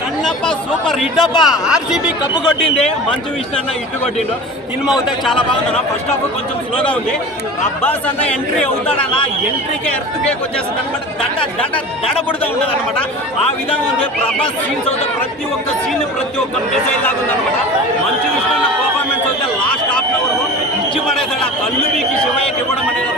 Kannappa super hit అప్ప. RCB cup కొట్టింది, మంచు విష్ణు అన్న హిట్ కొట్టిండు. సినిమా అయితే చాలా బాగుందన్న. ఫస్ట్ హాఫ్ కొంచెం స్లోగా ఉంది. ప్రభాస్ అన్న ఎంట్రీ అవుతాడన్న, ఎంట్రీకే ఎర్త్ కేక్ వచ్చేస్తుంది అనమాట. దడ పుడుతూ ఉంటుంది అనమాట. ఆ విధంగా ఉంది ప్రభాస్ సీన్స్ అయితే. ప్రతి ఒక్క సీన్ ప్రతి ఒక్క మెసేజ్ లాగా ఉంది అనమాట. మంచు విష్ణు అన్న పర్ఫార్మెన్స్ అయితే లాస్ట్ హాఫ్ అన్ అవర్ ఇచ్చి పడేసాడు. ఆ కళ్ళు బీకి శివయ్యకి ఇవ్వడం అనేది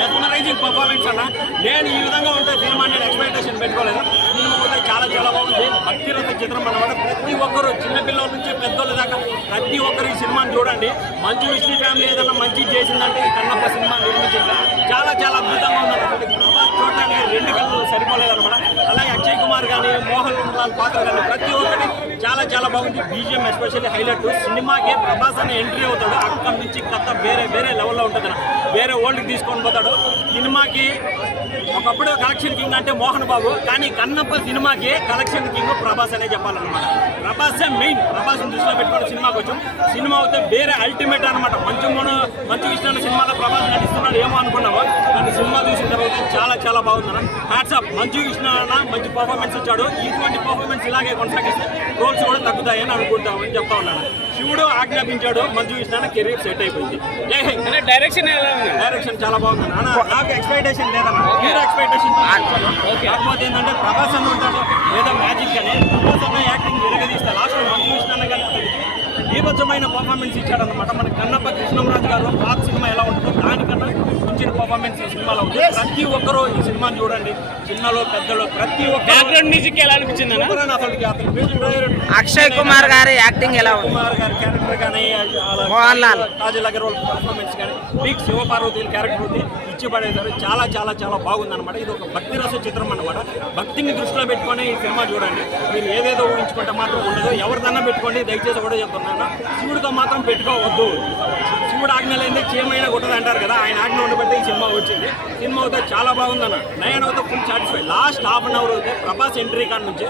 మెస్మరైజింగ్ పర్ఫార్మెన్స్ అన్న. నేను ఈ విధంగా ఉంటే సినిమా నేను ఎక్స్పెక్టేషన్ పెట్టుకోలేదు. సినిమా కూడా చాలా చాలా బాగుంది. భక్తిరథ చిత్రం అన్నమాట. ప్రతి ఒక్కరు చిన్నపిల్లల నుంచి పెద్దోళ్ళ దాకా ప్రతి ఒక్కరు ఈ సినిమాని చూడండి. మంచు విష్ణు ఫ్యామిలీ ఏదైనా మంచి చేసిందంటే ఈ కన్నప్ప సినిమా నిర్మించింది. చాలా చాలా అద్భుతంగా ఉందన్నమాట. ప్రభాస్ చూడడానికి రెండు కళ్ళు సరిపోలేదన్నమాట. అలాగే అక్షయ్ కుమార్ కానీ, మోహన్ లాల్ పాత్ర కానీ ప్రతి ఒక్కటి చాలా చాలా బాగుంది. BGM especially highlight. సినిమాకి ప్రభాస్ అనే ఎంట్రీ అవుతాడు, అక్కడి నుంచి కథ వేరే వేరే లెవెల్లో ఉంటుంది. వేరే వరల్డ్కి తీసుకొని పోతాడు. సినిమాకి ఒకప్పుడు కలెక్షన్ కింగ్ అంటే మోహన్ బాబు, కానీ కన్నప్ప సినిమాకి కలెక్షన్ కింగ్ ప్రభాస్ అనే చెప్పాలన్నమాట. ప్రభాసే మెయిన్. ప్రభాస్ని దృష్టిలో పెట్టుకుని సినిమాకి వచ్చాం. సినిమా అయితే వేరే అల్టిమేట్ అనమాట. మంచు విష్ణు సినిమాలో ప్రభాస్ నటిస్తున్నాడు ఏమో అనుకున్నాము, కానీ సినిమా చూసిన తర్వాత చాలా చాలా బాగుందన్న. హ్యాట్సాప్ మంచు విష్ణు అన్న మంచి పర్ఫార్మెన్స్ ఇచ్చాడు. ఇటువంటి పర్ఫార్మెన్స్ ఇలాగే కొనసాగిస్తే రోల్స్ కూడా తగ్గుతాయని అనుకుంటామని చెప్తా ఉన్నాను. శివుడు ఆజ్ఞాపించాడు, మంచు విష్ణు అన్న కెరీర్ సెట్ అయిపోయింది. జై హింద్. డైరెక్షన్ చాలా బాగుంది అన్న. నాకు ఎక్స్పెక్టేషన్ లేదన్న, హీరో ఎక్స్పెక్టేషన్. కాకపోతే ఏంటంటే ప్రభాస్ అన్న ఉంటాడు ఏదో మ్యాజిక్ అని. ప్రభాస్ అన్న యాక్టింగ్ విరగదీస్తే లాస్ట్ మంచు విష్ణు అన్న కానీ బీభత్సమైన పర్ఫార్మెన్స్ ఇచ్చాడనమాట. మన కన్నప్ప కృష్ణంరాజు గారు పాత సినిమా ఎలా ఉంటుందో దానికన్నా మించిన పర్ఫార్మెన్స్ ఈ సినిమాలో ఉంది. ప్రతి ఒక్కరూ ఈ సినిమాని చూడండి, చిన్నలో పెద్దలో ప్రతి ఒక్కరు. మ్యూజిక్ ఎలా అనిపించింది అక్షయ్ కుమార్ గారి యాక్టింగ్ ఎలా ఉంది, కుమార్ గారి క్యారెక్టర్ కానీ, మోహన్ లాల్ కాజల్ అగర్వాల్ పర్ఫార్మెన్స్ కానీ, బిగ్ శివపార్వతి క్యారెక్టర్ ఉంది ఇచ్చి పడేశారు. చాలా చాలా చాలా బాగుందన్నమాట. ఇది ఒక భక్తి రస చిత్రం అన్నమాట. భక్తిని దృష్టిలో పెట్టుకొని ఈ సినిమా చూడండి. మీరు ఏదేదో ఊహించుకుంటే మాత్రం ఉండదు. ఎవరిదన్నా పెట్టుకోండి. దయచేసి కూడా చెప్తున్నాను, శివుడితో మాత్రం పెట్టుకోవద్దు. శివుడు ఆజ్ఞలైంది చేయమైనా కొట్టదు అంటారు కదా, ఆయన ఆజ్ఞ ఉండబట్టి ఈ సినిమా వచ్చింది. సినిమా అయితే చాలా బాగుందన్న. నయన్ అయితే full satisfy. Last half an hour అయితే ప్రభాస్ ఎంట్రీ కాడ నుంచి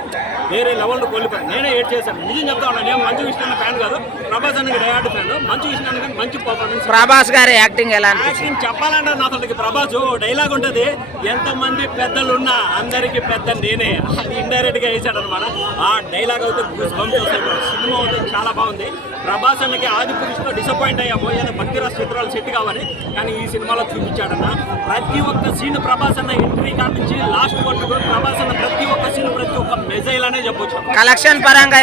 వేరే లెవెల్లో కోల్పోయాను. నేనే ఏడ్ చేశాను. నిజం చెప్తా ఉన్నాను, నేను మంచు విష్ణు అన్న ఫ్యాన్ కాదు, ప్రభాస్ అన్నకి డయాడ్ ఫ్యాన్. మంచు విష్ణు అన్న మంచి పర్ఫార్మెన్స్. ప్రభాస్ గారి యాక్టింగ్ ఎలా యాక్టింగ్ చెప్పాలంటే నా అసలు ప్రభాస్ డైలాగ్ ఉంటుంది, ఎంతమంది పెద్దలున్నా అందరికి పెద్ద నేనే, అది ఇండైరెక్ట్ గా వేసాడు అనమాట. ఆ డైలాగ్ అయితే సినిమా అయితే చాలా బాగుంది. ప్రభాస్ అన్నకి ఆది పురుషులో డిసప్పాయింట్ అయ్యాము, ఏదో భక్తిరాజ్ చిత్రాలు సెట్ కావాలి, కానీ ఈ సినిమాలో చూపించాడన్న. ప్రతి ఒక్క సీన్ ప్రభాస్ అన్న ఎంట్రీ కాడి నుంచి లాస్ట్ వరకు ప్రభాస్ అన్న ప్రతి ఒక్క సీన్ ప్రతి ఒక్క మెజైల్ అనే చెప్పొచ్చు. కలెక్షన్ పరంగా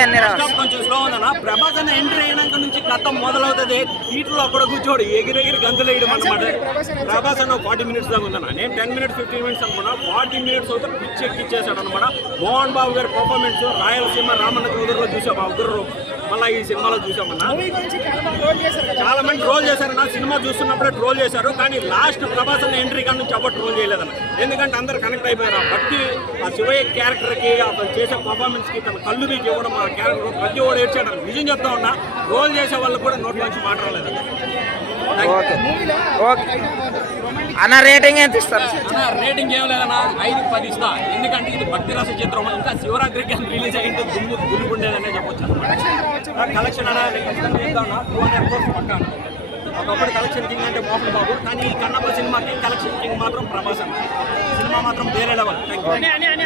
కొంచెం స్లో ఉందన్న. ప్రభాస్ అన్న ఎంట్రీ అయినాక నుంచి కథ మొదలవుతుంది. సీట్లో అక్కడ కూర్చోడు ఎగిరెగిరి గంతులు వేయడం అనమాట. ప్రభాస్ అన్న 40 మినిట్స్ దాకా ఉందన్న. నేను 10 మినిట్స్ 15 మినిట్స్ అనుకున్నా, 40 మినిట్స్ అయితే పిచ్చి ఎక్కిచ్చేసాడు అనమాట. మోహన్ బాబు గారి పర్ఫార్మెన్స్ రాయలసీమ రామన్న చౌదరిలో చూసాం, ఆ ముగ్గురు మళ్ళీ ఈ సినిమాలో చూసామన్నా. చాలా మంది ట్రోల్ చేశారన్న. సినిమా చూస్తున్నప్పుడే ట్రోల్ చేశారు, కానీ లాస్ట్ ప్రభాస్ అన్న ఎంట్రీ కాడ నుంచి అవ్వ ట్రోల్ చేయలేదన్న. ఎందుకంటే అందరు కనెక్ట్ అయిపోయారు. ఆ భక్తి, ఆ శివయ్య క్యారెక్టర్కి, అతను చేసే పర్ఫార్మెన్స్కి, తన కళ్ళు మీకు ఇవ్వడం, ఆ క్యారెక్టర్ ప్రతి ఒక్కరు ఏడ్చాడు. నిజం చెప్తా ఉన్నా, ట్రోల్ చేసే వాళ్ళు కూడా నోట్ల నుంచి మాట్లాడలేదు అన్న. రేటింగ్ ఎంత ఇస్తారు అన్న? రేటింగ్ ఏం లేదన్నా, 5-10 ఇస్తా. ఎందుకంటే ఇది భక్తి రస చిత్రం. ఇంకా శివరాత్రికి రిలీజ్ అయ్యింటే గుల్లుకుండేదనే చెప్పొచ్చు. కలెక్షన్ అన్న చెప్తా ఉన్నా, 200 crores పక్కా. ఒకప్పుడు కలెక్షన్ కింగ్ అంటే మోహన్ బాబు, కానీ ఈ కన్నప్ప సినిమాకి కలెక్షన్ కింగ్ మాత్రం ప్రభాస్ అన్న. సినిమా మాత్రం వేరే లెవెల్. Thank you.